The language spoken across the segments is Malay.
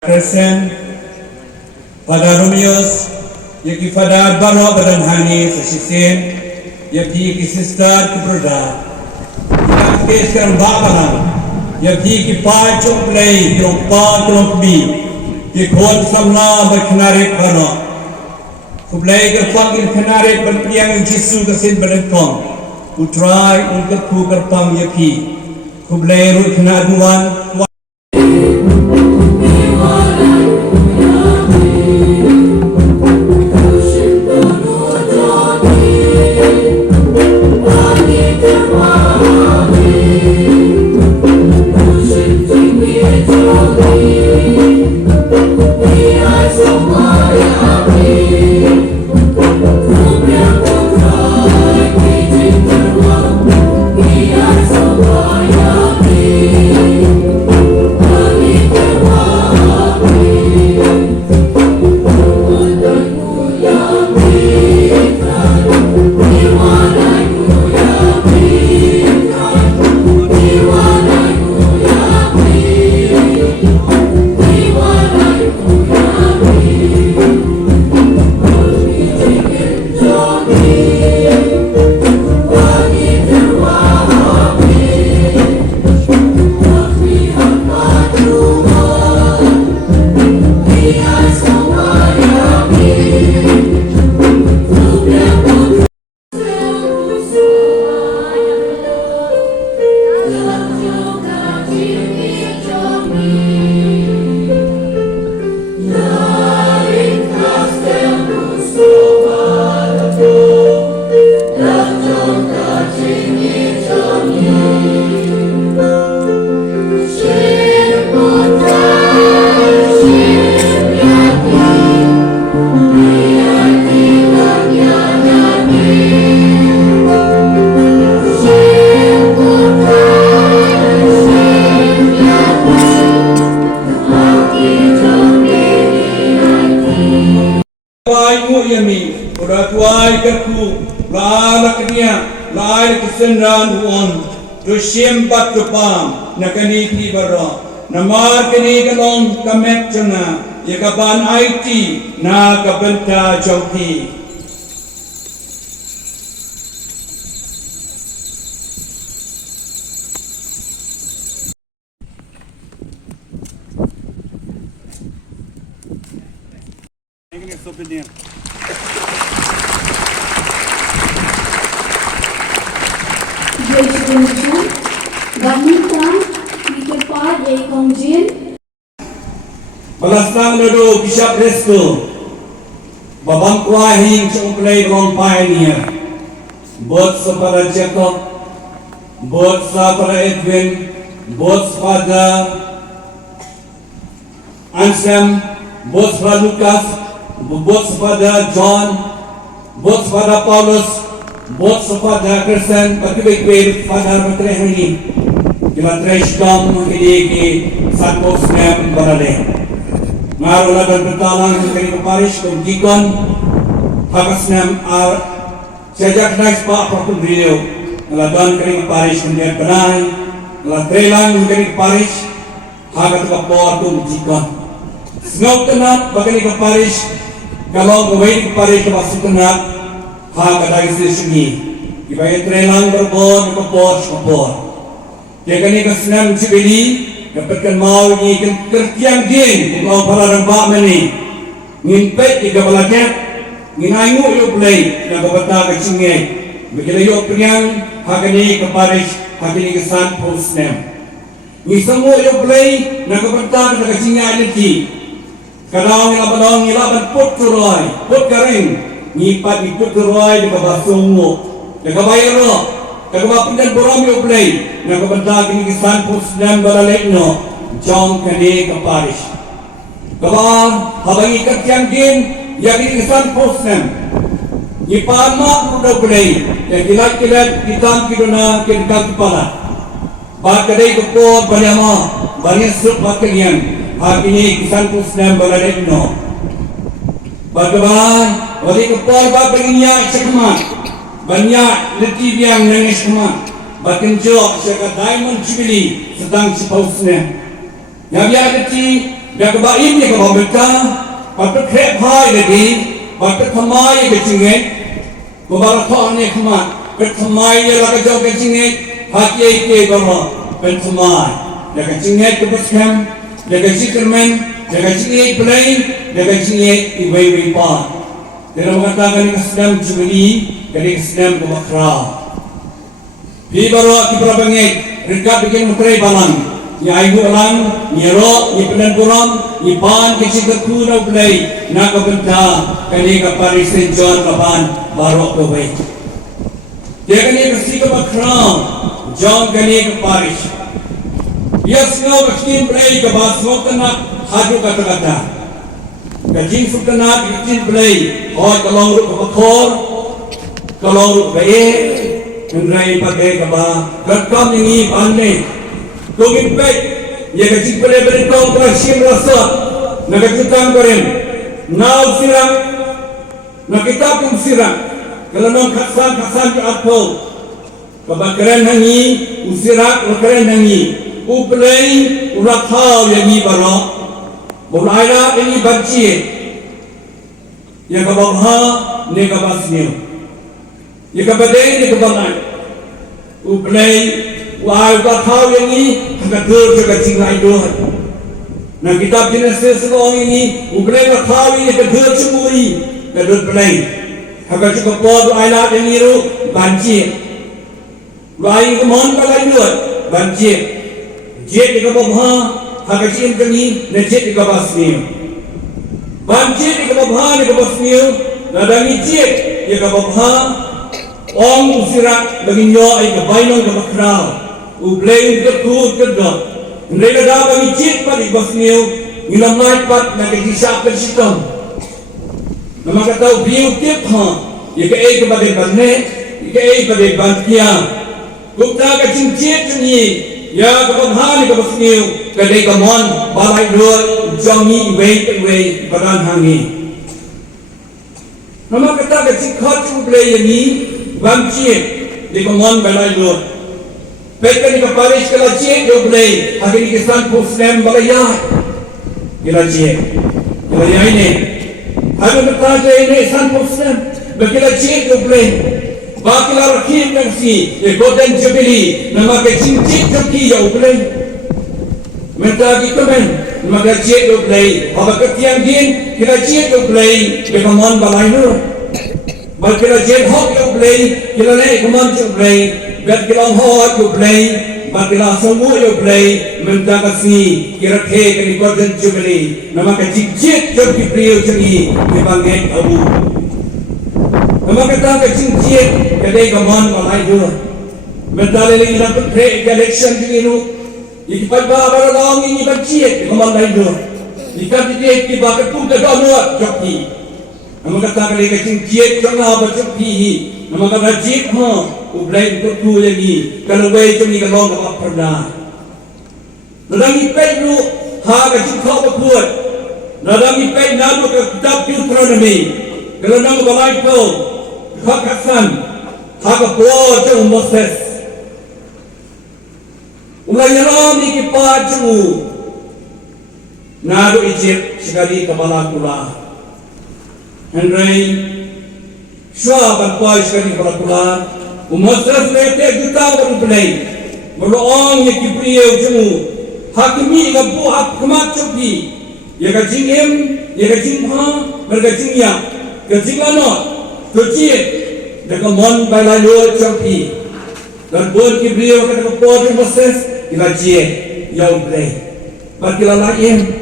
Kristen pada Romeos yaki pada Barok badan Hani sesisin yaki sister keberda yang keskan babalan yaki pacung play pa bi ki khot samla berkenarit Barok kublai kerpang kenarit berpiang Yesus kesin berengkong utrai untuk ku kerpang yaki kublai rut kenaduan yami ora tuai kerku la kenia la kesenran won do siempat kepam nakani ti baro namar kini kalong kamet jana yakaban IT na kabenta jauti ini sopenya Balastang dodo Bishop Resto babang kuahing sumplay rong pioneer bot sa para Jacob bot sa para Edwin bot pada Ansem bot pada Lucas bot pada John bot pada Paulus bot pada Kristen pagkibig pada matrehani kimatresh-dom hindi Santos Nem Barale ngaruh ladan pertalang dari Paris ke Gikon hakas nem sejak naik pak apapun video ladan dari Paris kemudian benai latrelan dari Paris hakat kapor ke Gikon sengau kenat bagi ke Paris kalau kawin ke Paris ke masuk kenat hakat dari sini ibarat trelan berbon kapor jaga ni kesenam cibili dapatkan mau ni kertiang din kau para rembak mani ngimpet di kabalaknya nginangu yo play na babata ka singe bigila yo priang hakani ke Paris hakani ke San Posnem ni semua yo play na babata ka singe aliti kadang ngelaban pot karing ngipat di pot kuroy di babasongo de kabayro kagapindan boram yo play na kabanta kini San Posnem balalekno jong kani ke Paris kabang habang ikat yang din yakini San Posnem ipama ruda play yang kilat hitam kidona kidkak kepala bakadai kepor banyama banyak sup bakalian hakini San Posnem balalekno bagaimana wali kepor baginya cekmat banyak letih yang nangis kemah Bakin jok, saya kata Diamond Jubilee sedang sepausnya. Yang dia letih dak ba im ni ka ba beta ba ta khe phai de di ba ta thamai ke chinge ba ba tho ne khama ke thamai ye la ka jo ke chinge ha ke ke ba ma ke thamai dak ka chinge ke ba scam dak ka chikermen dak ka chinge plane dak ka chinge i wei pa dia mengatakan ke sedam jubili ke sedam ke bakra pi baru ki prabangai rekap bikin mutrai balang ni aibu balang ni ro ni penan kuram ni pan ke cikak na ulai na ka benta kani ka Paris Saint John ka ban baru ke wei dia kani ke si ke bakra John kani ke Paris yes no kastin play ke bas wakna hadu kata-kata kajing sukana kajing play oh kalau ru ke khor kalau ru ke Ngerai pakai kaba, kertam ini pandai. Tungin baik, ya kecik boleh beritahu persiam rasa, nak kejutan keren. Nau sirang, nak kita pun sirang. Kalau non kasan ke apa? Kaba keren hangi, usirak keren hangi. Uplay, urakau yang ini barok. Bolehlah ini banci. Ya kaba ha, ne kaba sini. Ya kabadai ni kebangan, uplay, wah udah yang ini agak terjaga cingai doan. Nah kitab Genesis long ini uplay tahu ini agak tercemuri, agak play. Agak cukup pod ayat yang itu banci, lain kemana kalau doan banci. Jet di kabah, agak cium kini, nejet di kabah sini. Banci di kabah sini, nadangi jet di kabah. Om usirak bagi nyo ay kabaynong kabakraw ublay ke tu ke do mereka dah bagi cip pada bos niu ngilamai pat nak kisah ke sitom nama kata biu tip ha ye ke ai ke pada banne ye ke ai pada bantia gupta ke cincit ni ya ke bamhan ke bos niu ke dei kamon balai dua jangi wei badan hangi nama kata ke cikhat ublay ni Bangkit di kemon balai luar. Pekan di Paris kalau cik dia boleh. Hari ini kesan Muslim balaya. Kira cik, balaya ini. Hari berkata ini kesan Muslim. Berkira cik dia boleh. Bakilah rakyat yang si, Golden Jubilee. Nama ke cincin Turki dia boleh. Minta kita men. Nama ke cik dia boleh. Apa ketian din? Kira cik dia boleh. Di kemon balai luar. Kalau jen hok you play, kalau naik keman you play, biar kalau hok you play, kalau semua you play, minta kasih kira ke ni Golden Jubilee, nama kecik jom di priu ceri di bangkit abu, nama kata kecik kedai keman malai dua, minta lelaki dapat pre election di ini, ikat bawa barang ini kecik keman malai dua, ikat di bakat pun kedua joki. Nama kata kali kecing jet jangan bercak pihi. Nama kata jet ha, ublay untuk tu lagi. Kalau bayi cumi kalau tak pernah. Nadang ipay lu ha kecing kau berkuat. Nadang ipay nalu ke kitab Deuteronomy. Kalau nang balai kau kakasan ha ke pulau jauh Moses. Ulai nyalam ni kipat jauh. Nadu Egypt sekali kepala kula. Henry Schwab boy sekali pada pulang Moses lete kita berplay berong yang kipriu jemu hakimi gabu hak kemat cobi ya kajingem ya kajingha berkajingya kajingano tuji dengan mon balayo cobi dan bon kipriu kata kapor Moses ilaji ya play bakila lain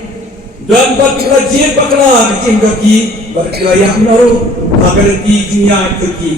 dan bakila jin bakala kajing joki berkira yang naruh agar di dunia Turki